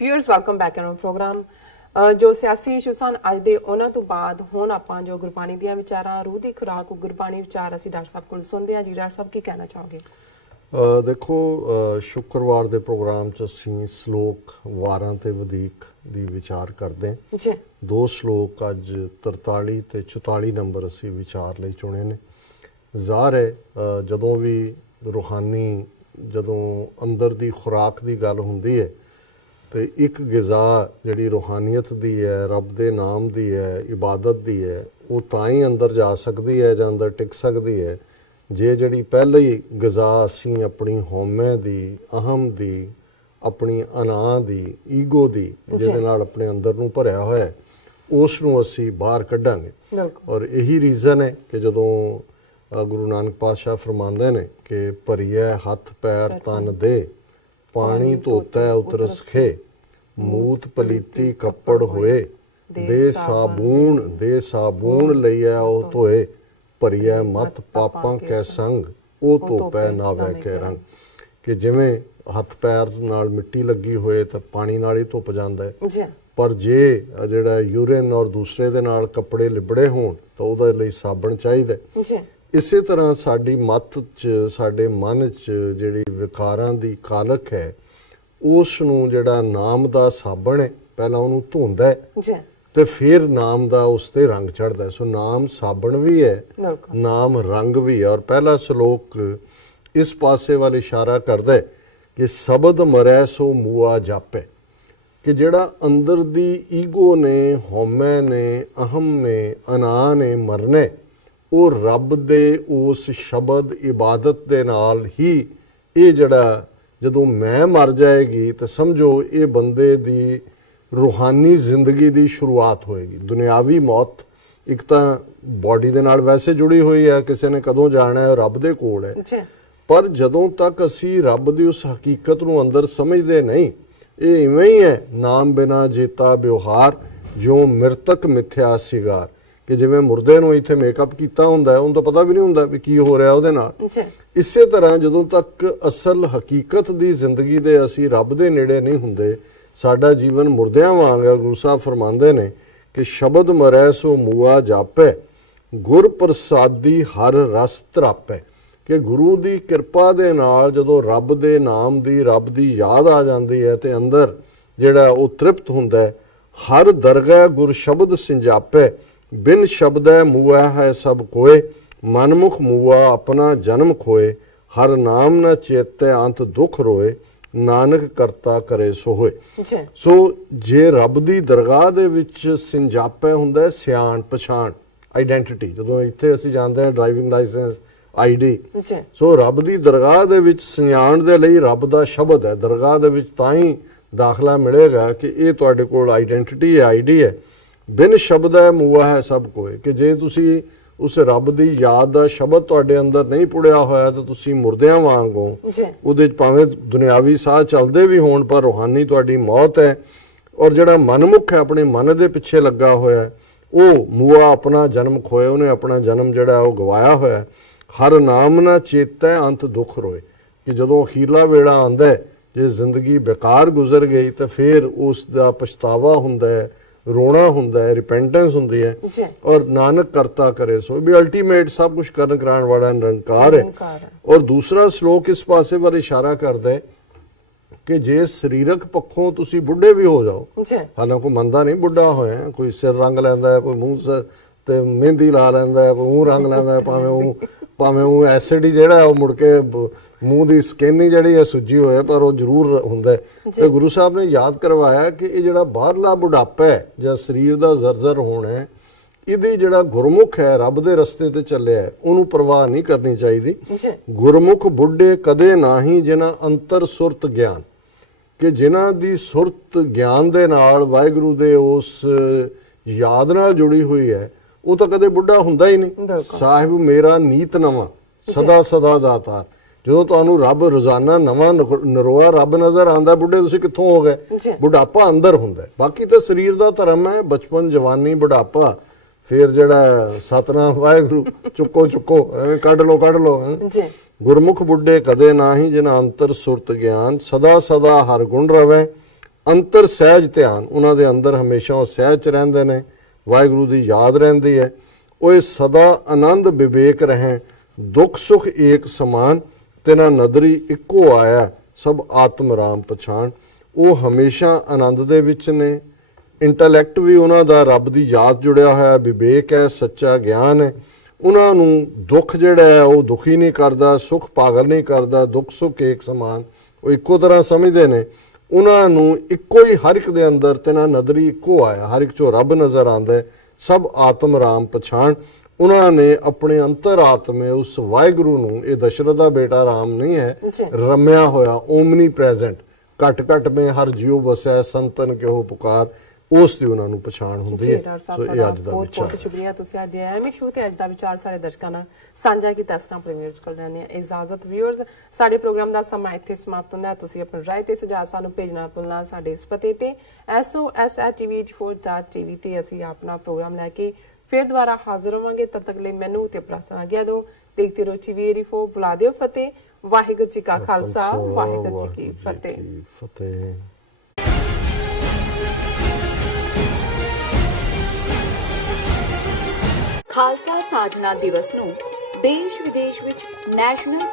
Viewers welcome back in program जो सियासी issue सन अज दे उन्हां तो बाद हुण आपां जो गुरबाणी दियां विचारां रूह दी खुराक गुरबाणी विचार असीं डॉक्टर साहब कोल सुनदे हां जी। डॉक्टर साहब की कहना चाहोगे? देखो शुक्रवार के प्रोग्राम च असीं श्लोक 12 ते वधीक दी विचार करते हैं जी। दो श्लोक अज 43 ते 44 नंबर असीं विचार लई चुने ने। ज़ाहिर है जदों भी रूहानी जदों अंदर दी खुराक दी गल हुंदी है तो एक गिज़ा जिहड़ी रूहानीयत दी है, रब दे नाम दी है, इबादत दी है, वो तां ही अंदर जा सकती है जां अंदर टिक सकती है जे जिहड़ी पहले ही गिज़ा असीं अपनी हौमे दी, अहम दी, अपनी अना दी, ईगो दी जिहदे नाल अपने अंदर नूं भरिया होया है उस नूं असीं बाहर कढांगे। और यही रीज़न है कि जदों गुरु नानक पातशाह फरमांदे ने कि भरिए हथ पैर तन दे, पानी धोता उतरस खे, मूत पलीती कपड़ होए, दे साबून लईए ओ धोए, भरिए मत पापां कै संग, ओ धोपै नावै कै रंग। कि जिवें हथ पैर नाल मिट्टी लगी होए तो पानी नाल ही धुप जांदा है, पर जे जिहड़ा यूरिन और दूसरे दे नाल कपड़े लिबड़े होण तो उहदे लई साबण चाहीदा। इसे तरह साडी मत च साडे मन च जिहड़ी विकारां दी कालक है उस नूं जिहड़ा नाम दा साबण है पहला उहनूं धोंदा है ते फिर नाम दा उस ते रंग चढ़दा है। सो नाम साबण भी है, नाम रंग भी है। और पहला श्लोक इस पासे वाल इशारा करदा है कि शब्द मरै सो मूआ जापै, कि जिहड़ा अंदर दी ईगो ने, हौमे ने, अहम ने, अना ने मरने वो रब दे उस शब्द इबादत दे नाल ही ये जड़ा जदों मैं मर जाएगी तो समझो ये बंदे दी रूहानी जिंदगी दी शुरुआत होएगी। दुनियावी मौत एक तो बॉडी दे नाल वैसे जुड़ी हुई है, किसी ने कदों जाना है, रब दे कोल है, पर जदों तक असी रब दी उस हकीकत नूं अंदर समझदे नहीं, ये इवें ही है नाम बिना जेता व्यवहार, जो मृतक मिथ्या सिगार। कि जिवें मुर्दे नूं इत्थे मेकअप कीता हुंदा है, उहनूं तां पता भी नहीं हुंदा भी की हो रहा उहदे नाल। इसे तरह जदों तक असल हकीकत दी जिंदगी दे असी रब दे नेड़े नहीं हुंदे, साडा जीवन मुर्दियां वांग है। गुरु साहब फरमांदे ने कि शब्द मरै सो मूआ जापै, गुर प्रसादी हर रस धरापै। कि गुरु दी किरपा दे नाल जदों रब दे नाम दी, रब दी याद आ जांदी है ते अंदर जिहड़ा वो तृप्त हुंदा है। हर दरगह गुर शब्द सिंजापै, बिन शब्द मूआ है सब कोय, मनमुख मूआ अपना जन्म खोए, हर नाम न चेते अंत दुख रोए, नानक करता करे सो होए। सो जे रब दी दरगाह दे विच सिंजापे हुंदा है सियाण पछाण, आइडेंटिटी। जदों इत्थे असीं जांदे हां ड्राइविंग लाइसेंस आईडी, सो रब दी दरगाह दे विच सियाण दे लई रब दा शब्द है। दरगाह दे विच तां ही दाखला मिलेगा कि ये तुहाडे कोल आइडेंटिटी है, आईडी है। बिन शब्द है मूआ है सब कोई, कि जे तुसी उस रब दी याद दा शब्द तुहाडे अंदर नहीं पुड़िया होया तो तुसी मुर्दियां वांग हो। उहदे भावें दुनियावी साह चलदे भी होण पर रूहानी तुहाडी मौत है। और जिहड़ा मनमुख है अपने मन दे पिछे लगा होया वो मूआ अपना जन्म खोए, उहने अपना जन्म जिहड़ा वो गवाया होया। हर नाम ना चेता अंत दुख रोए, कि जदों अखीरला वेड़ा आंदा है जे जिंदगी बेकार गुजर गई तो फिर उसका पछतावा हुंदा है, रोना हुंदा है, रिपेंटेंस हुंदी है। और नानक करता करे सो, भी अल्टीमेट सब कुछ करन कराण वाला निरंकार है। और दूसरा श्लोक इस पासे वाल इशारा करदा है कि जे शरीरक पक्षों तुसी बुढ़े भी हो जाओ, हालांकि कोई मंदा नहीं बुढ़ा होया, कोई सिर रंग लैंदा है, कोई मूंह ते मेहंदी ला लैंदा है, कोई मूंह रंग लैंदा है, भावें वो एसिड ही जिहड़ा है मुड़ के मूँह की स्किन ही जिहड़ी है सुजी होए, पर वो जरूर हुंदा है। ते गुरु साहब ने याद करवाया कि ये जिहड़ा बाहरला बुढ़ापा है जां शरीर दा जर्जर होना है, इहदी जिहड़ा गुरमुख है रब दे रस्ते ते चलिया है, उहनूं परवाह नहीं करनी चाहिदी। गुरमुख बुढ़े कदे नाही जिन्हां अंतर सुरत ज्ञान, कि जिन्हां दी सुरत ज्ञान दे नाल वाहिगुरू दे उस याद नाल जुड़ी हुई है वो तो कदे बुढ़ा हुंदा ही नहीं। साहिब मेरा नीत नवां सदा सदा दातार, जो तुहानूं रब रोजाना नवां नरोआ रब नजर आंदा, बुढ़े तुसीं कित्थों हो गए? बुढ़ापा अंदर हुंदा है। बाकी तो शरीर दा धर्म है, बचपन जवानी बुढ़ापा, फिर जिहड़ा सतनाम वाहिगुरू चुको चुको कढ लो गुरमुख बुढ़े कदे नाही जिन्हां अंतर सुरत ज्ञान, सदा सदा हर गुण रवै, ਅੰਤਰ ਸਹਿਜ ਧਿਆਨ ਉਹਨਾਂ ਦੇ ਅੰਦਰ ਹਮੇਸ਼ਾ ਉਹ ਸਹਿਜ ਚ ਰਹਿੰਦੇ ਨੇ, ਵਾਹਿਗੁਰੂ ਦੀ ਯਾਦ ਰਹਿੰਦੀ ਹੈ। ਉਹ ਸਦਾ ਆਨੰਦ ਵਿਵੇਕ ਰਹੇ, ਦੁੱਖ ਸੁਖ ਏਕ ਸਮਾਨ, ਤਿਨਾ ਨਦਰੀ ਇੱਕੋ ਆਇਆ, ਸਭ ਆਤਮ ਰਾਮ ਪਛਾਣ। ਉਹ ਹਮੇਸ਼ਾ ਆਨੰਦ ਦੇ ਵਿੱਚ ਨੇ, ਇੰਟੈਲੈਕਟ ਵੀ ਉਹਨਾਂ ਦਾ ਰੱਬ ਦੀ ਯਾਦ ਜੁੜਿਆ ਹੋਇਆ, ਵਿਵੇਕ ਹੈ, ਸੱਚਾ ਗਿਆਨ ਹੈ। ਉਹਨਾਂ ਨੂੰ ਦੁੱਖ ਜਿਹੜਾ ਹੈ ਉਹ ਦੁਖੀ ਨਹੀਂ ਕਰਦਾ, ਸੁਖ ਪਾਗਲ ਨਹੀਂ ਕਰਦਾ, ਦੁੱਖ ਸੁਖ ਏਕ ਸਮਾਨ, ਉਹ ਇੱਕੋ ਤਰ੍ਹਾਂ ਸਮਝਦੇ ਨੇ। ਉਹਨਾਂ ਨੂੰ ਇੱਕੋ ਹੀ ਹਰ ਇੱਕ ਦੇ ਅੰਦਰ ਤਿਨਾ ਨਦਰੀ ਇੱਕੋ ਆਇਆ, ਹਰ ਇੱਕ ਚੋਂ ਰੱਬ ਨਜ਼ਰ ਆਉਂਦਾ, ਸਭ ਆਤਮ ਰਾਮ ਪਛਾਣ। ਉਹਨਾਂ ਨੇ ਆਪਣੇ ਅੰਤਰ ਆਤਮੇ ਉਸ ਵਾਹਿਗੁਰੂ ਨੂੰ, ਇਹ ਦਸ਼ਰਥ ਦਾ ਬੇਟਾ ਰਾਮ ਨਹੀਂ ਹੈ, ਰਮਿਆ ਹੋਇਆ, ਓਮਨੀ ਪ੍ਰੈਜ਼ੈਂਟ, ਘਟ ਘਟ में हर जीव बसै, संतन के हो पुकार, ਉਸ ਦੀ ਉਹਨਾਂ ਨੂੰ ਪਛਾਣ ਹੁੰਦੀ ਹੈ। ਸੋ ਇਹ ਅੱਜ ਦਾ ਵਿਚਾਰ। ਬਹੁਤ ਸ਼ੁਕਰੀਆ, ਤੁਸੀਂ ਅੱਜ ਦੇ ਐਵੇਂ ਸ਼ੋਅ ਤੇ ਅੱਜ ਦਾ ਵਿਚਾਰ ਸਾਡੇ ਦਰਸ਼ਕਾਂ ਨਾਲ ਸਾਂਝਾ ਕੀਤਾ। ਇਸ ਤਰ੍ਹਾਂ ਪ੍ਰੀਮੀਅਰਸ ਕੋਲ ਲੈਣੇ ਆ ਇਜਾਜ਼ਤ। ਵਿਊਅਰਸ, ਸਾਡੇ ਪ੍ਰੋਗਰਾਮ ਦਾ ਸਮਾਂ ਇੱਥੇ ਸਮਾਪਤ ਹੁੰਦਾ ਹੈ। ਤੁਸੀਂ ਆਪਣੀ ਰਾਏ ਤੇ ਸੁਝਾਅ ਸਾਨੂੰ ਭੇਜਣਾ ਭੁੱਲਣਾ ਸਾਡੇ ਇਸ ਪਤੇ ਤੇ SOS@tv84.tv ਤੇ ਅਸੀਂ ਆਪਣਾ ਪ੍ਰੋਗਰਾਮ ਲੈ ਕੇ ਫਿਰ ਦੁਬਾਰਾ ਹਾਜ਼ਰ ਹੋਵਾਂਗੇ। ਤਦ ਤੱਕ ਲਈ ਮੈਨੂੰ ਤੇ ਪ੍ਰਾਰਥਨਾ ਆਗਿਆ ਦਿਓ। ਦੇਖਦੇ ਰਹੋ TV84। ਬੁਲਾ ਦਿਓ ਫਤਿਹ। ਵਾਹਿਗੁਰੂ ਜੀ ਕਾ ਖਾਲਸਾ, ਵਾਹਿਗੁਰੂ ਜੀ ਕੀ ਫਤਿਹ। ਖਾਲਸਾ ਸਾਜਨਾ ਦਿਵਸ ਨੂੰ ਦੇਸ਼ ਵਿਦੇਸ਼ ਵਿੱਚ ਨੈਸ਼ਨਲ